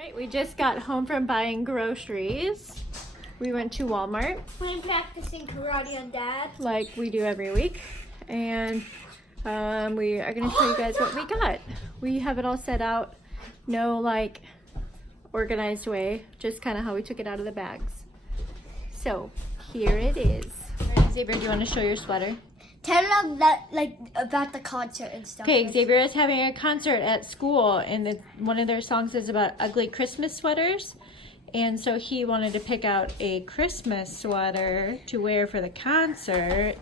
Alright, we just got home from buying groceries. We went to Walmart. I'm practicing karate on Dad. Like we do every week. And we are going to show you guys what we got. We have it all set out. No like organized way. Just kind of how we took it out of the bags. So, here it is. Alright, Xavier, do you want to show your sweater? Tell them that, about the concert and stuff. Okay, Xavier is having a concert at school, and one of their songs is about ugly Christmas sweaters. And so he wanted to pick out a Christmas sweater to wear for the concert.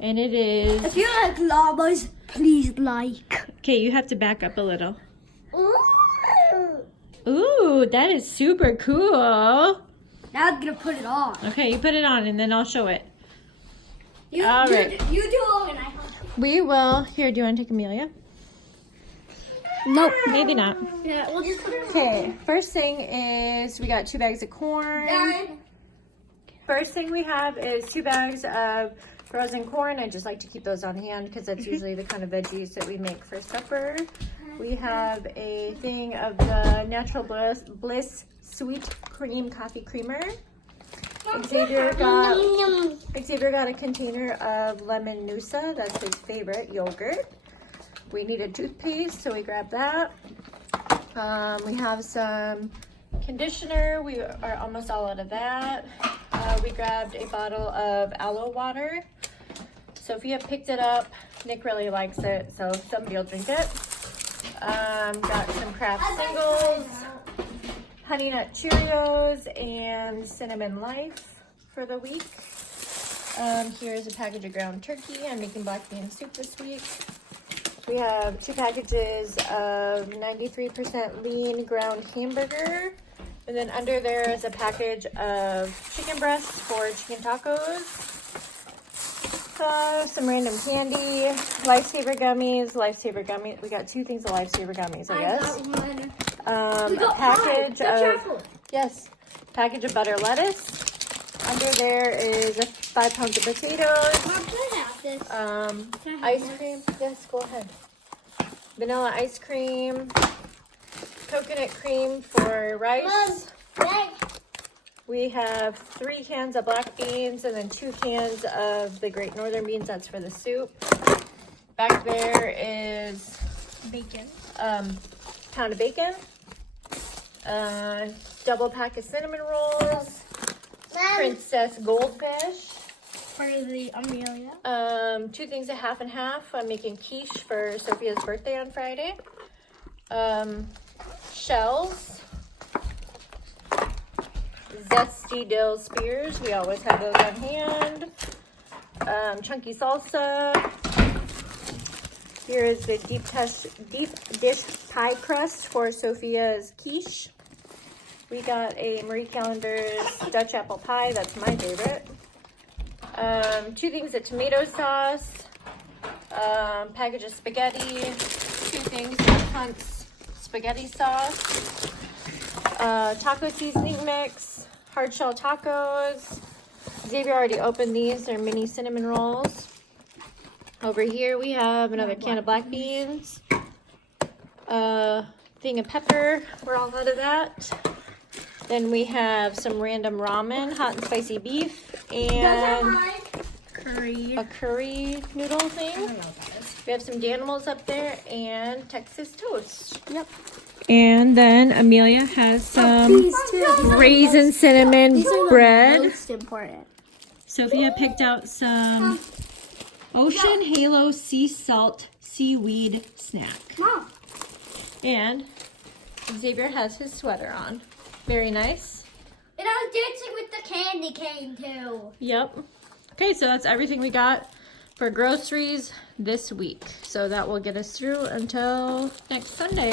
And it is... If you like llamas, please like. Okay, you have to back up a little. Ooh. Ooh, that is super cool. Now I'm going to put it on. Okay, you put it on, and then I'll show it. You do it, and I help you. We will... Here, do you want to take Amelia? Nope. Maybe not. Yeah, we'll just put it on. Okay, first thing is we got 2 bags of corn. Dad. First thing we have is 2 bags of frozen corn. I just like to keep those on hand because that's usually the kind of veggies that we make for supper. We have a thing of the Natural Bliss Sweet Cream Coffee Creamer. Xavier got a container of lemon nousa. That's his favorite yogurt. We needed toothpaste, so we grabbed that. We have some conditioner. We are almost all out of that. We grabbed a bottle of aloe water. Sophia picked it up. Nick really likes it, so somebody will drink it. Got some Kraft Singles, Honey Nut Cheerios, and Cinnamon Life for the week. Here's a package of ground turkey. I'm making black bean soup this week. We have 2 packages of 93% lean ground hamburger. And then under there is a package of chicken breasts for chicken tacos. Some random candy, Lifesaver gummies. We got 2 things of Lifesaver gummies, I guess. A package of, yes, package of butter lettuce. Under there is 5 pounds of potatoes. Mom, can I have this? Ice cream. Yes, go ahead. Vanilla ice cream. Coconut cream for rice. Mom, We have 3 cans of black beans and then 2 cans of the Great Northern beans. That's for the soup. Back there is bacon. Pound of bacon. Double pack of cinnamon rolls. Princess Goldfish. For the Amelia. 2 things of half and half. I'm making quiche for Sophia's birthday on Friday. Shells. Zesty dill spears. We always have those on hand. Chunky salsa. Here is the deep dish pie crust for Sophia's quiche. We got a Marie Callender's Dutch apple pie. That's my favorite. 2 things of tomato sauce. Package of spaghetti. 2 things of Hunt's spaghetti sauce. Taco seasoning mix. Hard shell tacos. Xavier already opened these. They're mini cinnamon rolls. Over here we have another can of black beans. Thing of pepper. We're all out of that. Then we have some random ramen, hot and spicy beef, and a curry noodle thing. We have some Danimals up there and Texas toast. Yep. And then Amelia has some raisin cinnamon bread. Most important. Sophia picked out some Ocean Halo Sea Salt Seaweed Snack. Mom. And Xavier has his sweater on. Very nice. And I was dancing with the candy cane too. Yep. Okay, so that's everything we got for groceries this week. So that will get us through until next Sunday.